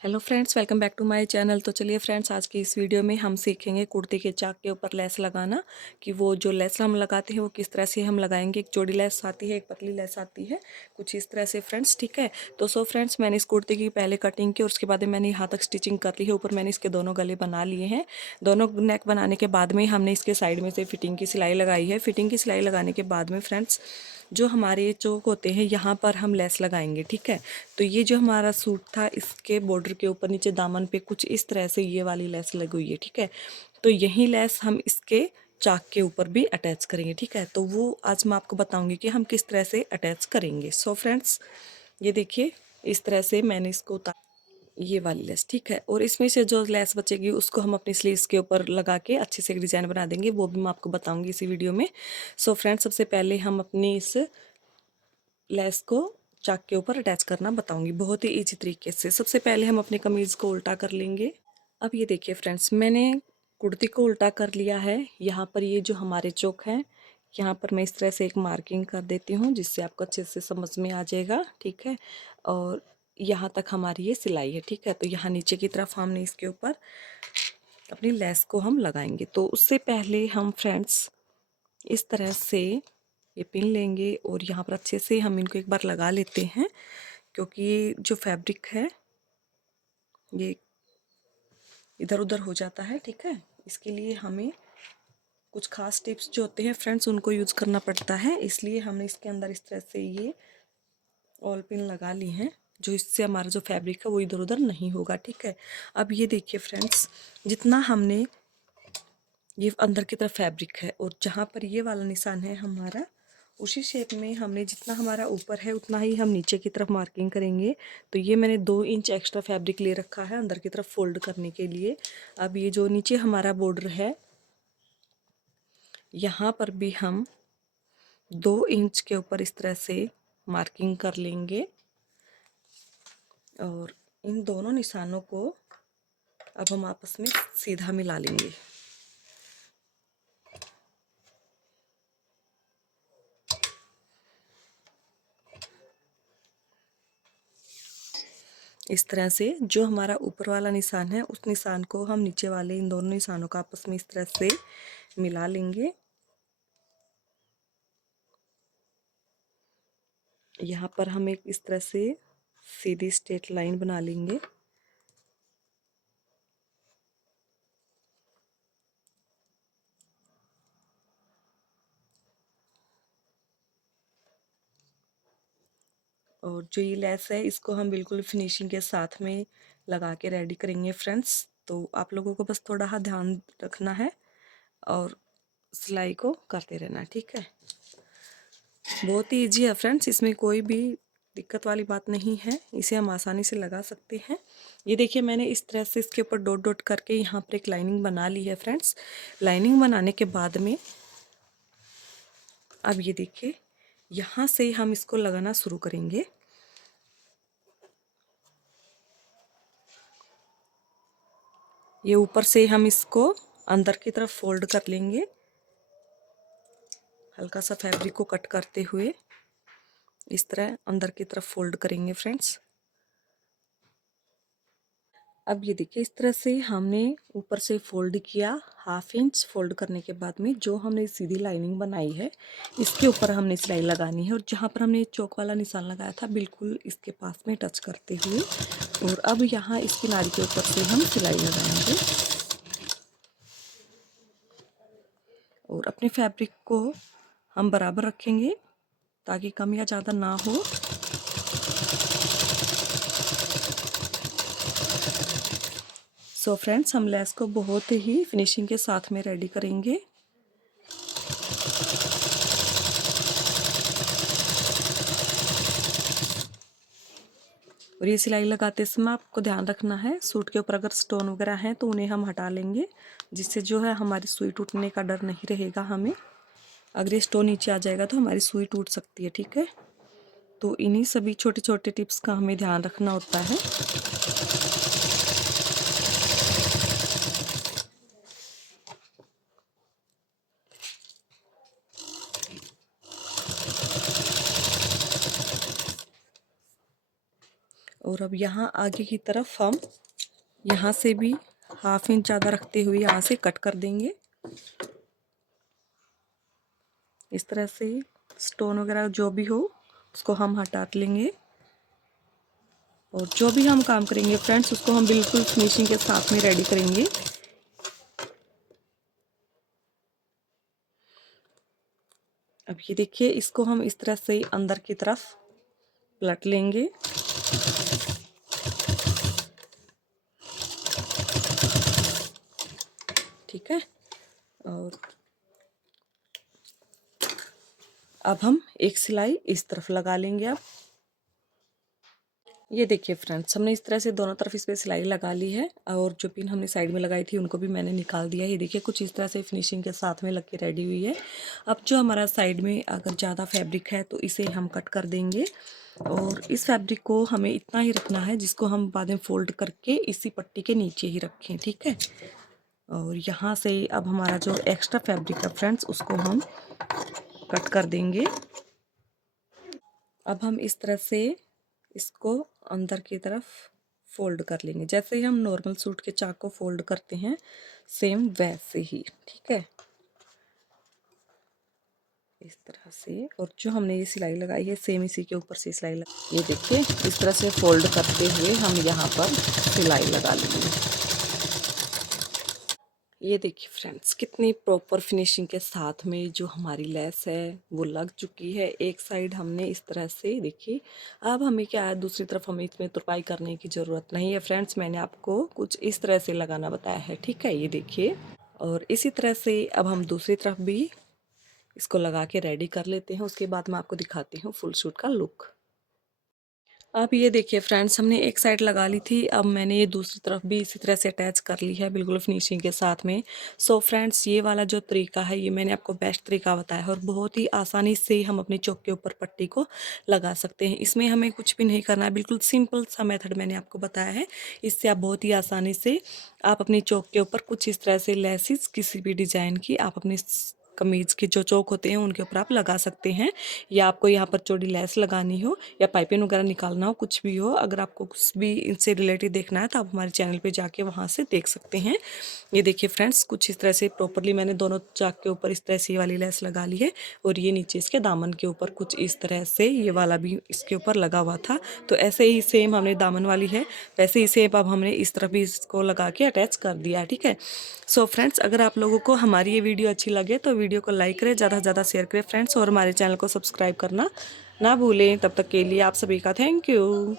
Hello friends, welcome back to my channel. तो चलिए friends, आज की इस वीडियो में हम सीखेंगे कुर्ती के चाक के ऊपर लेस लगाना। कि वो जो लेस हम लगाते हैं वो किस तरह से हम लगाएंगे। एक चौड़ी लेस आती है, एक पतली लेस आती है, कुछ इस तरह से फ्रेंड्स। ठीक है, तो फ्रेंड्स, मैंने इस कुर्ती की पहले कटिंग की और उसके बाद मैंने यहाँ तक स्टिचिंग कर ली है। ऊपर मैंने इसके दोनों गले बना लिए हैं। दोनों नेक बनाने के बाद में हमने इसके साइड में से फिटिंग की सिलाई लगाई है। फिटिंग की सिलाई लगाने के बाद में फ्रेंड्स, जो हमारे चौक होते हैं यहाँ पर हम लेस लगाएंगे। ठीक है, तो ये जो हमारा सूट था, इसके बॉर्डर के ऊपर नीचे दामन पे कुछ इस तरह से ये वाली लेस लगी हुई है। ठीक है, तो यही लेस हम इसके चाक के ऊपर भी अटैच करेंगे। ठीक है, तो वो आज मैं आपको बताऊंगी कि हम किस तरह से अटैच करेंगे। फ्रेंड्स, ये देखिए, इस तरह से मैंने इसको ये वाली लेस। ठीक है, और इसमें से जो लेस बचेगी उसको हम अपनी स्लीव्स के ऊपर लगा के अच्छे से एक डिज़ाइन बना देंगे। वो भी मैं आपको बताऊंगी इसी वीडियो में। फ्रेंड्स, सबसे पहले हम अपनी इस लेस को चाक के ऊपर अटैच करना बताऊंगी बहुत ही इजी तरीके से। सबसे पहले हम अपनी कमीज़ को उल्टा कर लेंगे। अब ये देखिए फ्रेंड्स, मैंने कुर्ती को उल्टा कर लिया है। यहाँ पर ये जो हमारे चौक हैं, यहाँ पर मैं इस तरह से एक मार्किंग कर देती हूँ जिससे आपको अच्छे से समझ में आ जाएगा। ठीक है, और यहाँ तक हमारी ये सिलाई है। ठीक है, तो यहाँ नीचे की तरफ हमने इसके ऊपर अपनी लेस को हम लगाएंगे। तो उससे पहले हम फ्रेंड्स इस तरह से ये पिन लेंगे और यहाँ पर अच्छे से हम इनको एक बार लगा लेते हैं, क्योंकि ये जो फैब्रिक है ये इधर उधर हो जाता है। ठीक है, इसके लिए हमें कुछ खास टिप्स जो होते हैं फ्रेंड्स उनको यूज़ करना पड़ता है। इसलिए हमने इसके अंदर इस तरह से ये ऑल पिन लगा ली हैं, जो इससे हमारा जो फैब्रिक है वो इधर उधर नहीं होगा। ठीक है, अब ये देखिए फ्रेंड्स, जितना हमने ये अंदर की तरफ फैब्रिक है और जहाँ पर ये वाला निशान है हमारा, उसी शेप में हमने जितना हमारा ऊपर है उतना ही हम नीचे की तरफ मार्किंग करेंगे। तो ये मैंने 2 इंच एक्स्ट्रा फैब्रिक ले रखा है अंदर की तरफ फोल्ड करने के लिए। अब ये जो नीचे हमारा बॉर्डर है, यहाँ पर भी हम 2 इंच के ऊपर इस तरह से मार्किंग कर लेंगे और इन दोनों निशानों को अब हम आपस में सीधा मिला लेंगे। इस तरह से जो हमारा ऊपर वाला निशान है उस निशान को हम नीचे वाले इन दोनों निशानों का आपस में इस तरह से मिला लेंगे। यहाँ पर हम एक इस तरह से सीधी स्ट्रेट लाइन बना लेंगे। और जो ये लेस है इसको हम बिल्कुल फिनिशिंग के साथ में लगा के रेडी करेंगे फ्रेंड्स। तो आप लोगों को बस थोड़ा सा ध्यान रखना है और सिलाई को करते रहना। ठीक है, बहुत ही ईजी है फ्रेंड्स, इसमें कोई भी दिक्कत वाली बात नहीं है, इसे हम आसानी से लगा सकते हैं। ये देखिए, मैंने इस तरह से इसके ऊपर डॉट डॉट करके यहाँ पर एक लाइनिंग बना ली है फ्रेंड्स। लाइनिंग बनाने के बाद में अब ये देखिए, यहाँ से हम इसको लगाना शुरू करेंगे। ये ऊपर से हम इसको अंदर की तरफ फोल्ड कर लेंगे, हल्का सा फैब्रिक को कट करते हुए इस तरह अंदर की तरफ फोल्ड करेंगे फ्रेंड्स। अब ये देखिए, इस तरह से हमने ऊपर से फोल्ड किया। 1/2 इंच फोल्ड करने के बाद में जो हमने सीधी लाइनिंग बनाई है इसके ऊपर हमने सिलाई लगानी है और जहाँ पर हमने चौक वाला निशान लगाया था बिल्कुल इसके पास में टच करते हुए, और अब यहाँ इस किनारे के ऊपर से हम सिलाई लगाएंगे और अपने फैब्रिक को हम बराबर रखेंगे ताकि कम या ज़्यादा ना हो। फ्रेंड्स, हम लेस को बहुत ही फिनिशिंग के साथ में रेडी करेंगे। और ये सिलाई लगाते समय आपको ध्यान रखना है, सूट के ऊपर अगर स्टोन वगैरह हैं तो उन्हें हम हटा लेंगे, जिससे जो है हमारी सुई टूटने का डर नहीं रहेगा हमें। अगर ये स्टोन नीचे आ जाएगा तो हमारी सुई टूट सकती है। ठीक है, तो इन्हीं सभी छोटे छोटे टिप्स का हमें ध्यान रखना होता है। और अब यहाँ आगे की तरफ हम यहाँ से भी 1/2 इंच ज़्यादा रखते हुए यहाँ से कट कर देंगे। इस तरह से स्टोन वगैरह जो भी हो उसको हम हटा लेंगे। और जो भी हम काम करेंगे फ्रेंड्स उसको हम बिल्कुल फिनिशिंग के साथ में रेडी करेंगे। अब ये देखिए, इसको हम इस तरह से अंदर की तरफ पलट लेंगे। ठीक है, और अब हम एक सिलाई इस तरफ लगा लेंगे। अब ये देखिए फ्रेंड्स, हमने इस तरह से दोनों तरफ इस पे सिलाई लगा ली है और जो पिन हमने साइड में लगाई थी उनको भी मैंने निकाल दिया है। ये देखिए कुछ इस तरह से फिनिशिंग के साथ में लग के रेडी हुई है। अब जो हमारा साइड में अगर ज़्यादा फैब्रिक है तो इसे हम कट कर देंगे और इस फैब्रिक को हमें इतना ही रखना है जिसको हम बाद में फोल्ड करके इसी पट्टी के नीचे ही रखें। ठीक है, और यहाँ से अब हमारा जो एक्स्ट्रा फैब्रिक है फ्रेंड्स उसको हम कट कर देंगे। अब हम इस तरह से इसको अंदर की तरफ फोल्ड कर लेंगे, जैसे ही हम नॉर्मल सूट के चाक को फोल्ड करते हैं सेम वैसे ही। ठीक है, इस तरह से। और जो हमने ये सिलाई लगाई है सेम इसी के ऊपर से सिलाई लगा, ये देखिए इस तरह से फोल्ड करते हुए हम यहाँ पर सिलाई लगा लेंगे। ये देखिए फ्रेंड्स, कितनी प्रॉपर फिनिशिंग के साथ में जो हमारी लेस है वो लग चुकी है। एक साइड हमने इस तरह से देखिए। अब हमें क्या है, दूसरी तरफ हमें इसमें तुरपाई करने की ज़रूरत नहीं है फ्रेंड्स, मैंने आपको कुछ इस तरह से लगाना बताया है। ठीक है, ये देखिए। और इसी तरह से अब हम दूसरी तरफ भी इसको लगा के रेडी कर लेते हैं। उसके बाद मैं आपको दिखाती हूँ फुल सूट का लुक। अब ये देखिए फ्रेंड्स, हमने एक साइड लगा ली थी, अब मैंने ये दूसरी तरफ भी इसी तरह से अटैच कर ली है बिल्कुल फिनिशिंग के साथ में। सो फ्रेंड्स, ये वाला जो तरीका है ये मैंने आपको बेस्ट तरीका बताया है और बहुत ही आसानी से हम अपने चौक के ऊपर पट्टी को लगा सकते हैं। इसमें हमें कुछ भी नहीं करना है, बिल्कुल सिंपल सा मेथड मैंने आपको बताया है। इससे आप बहुत ही आसानी से आप अपनी चौक के ऊपर कुछ इस तरह से लेसिस किसी भी डिज़ाइन की आप अपनी कमीज के जो चौक होते हैं उनके ऊपर आप लगा सकते हैं। या आपको यहाँ पर चौड़ी लेस लगानी हो या पाइपिंग वगैरह निकालना हो, कुछ भी हो, अगर आपको कुछ भी इनसे रिलेटेड देखना है तो आप हमारे चैनल पे जाके वहाँ से देख सकते हैं। ये देखिए फ्रेंड्स, कुछ इस तरह से प्रॉपरली मैंने दोनों चाक के ऊपर इस तरह से ये वाली लेस लगा ली है और ये नीचे इसके दामन के ऊपर कुछ इस तरह से ये वाला भी इसके ऊपर लगा हुआ था। तो ऐसे ही सेम हमने दामन वाली है वैसे ही सेम अब हमने इस तरफ भी इसको लगा के अटैच कर दिया है। ठीक है, सो फ्रेंड्स, अगर आप लोगों को हमारी ये वीडियो अच्छी लगे तो वीडियो को लाइक करें, ज़्यादा से ज़्यादा शेयर करें फ्रेंड्स, और हमारे चैनल को सब्सक्राइब करना ना भूलें। तब तक के लिए आप सभी का थैंक यू।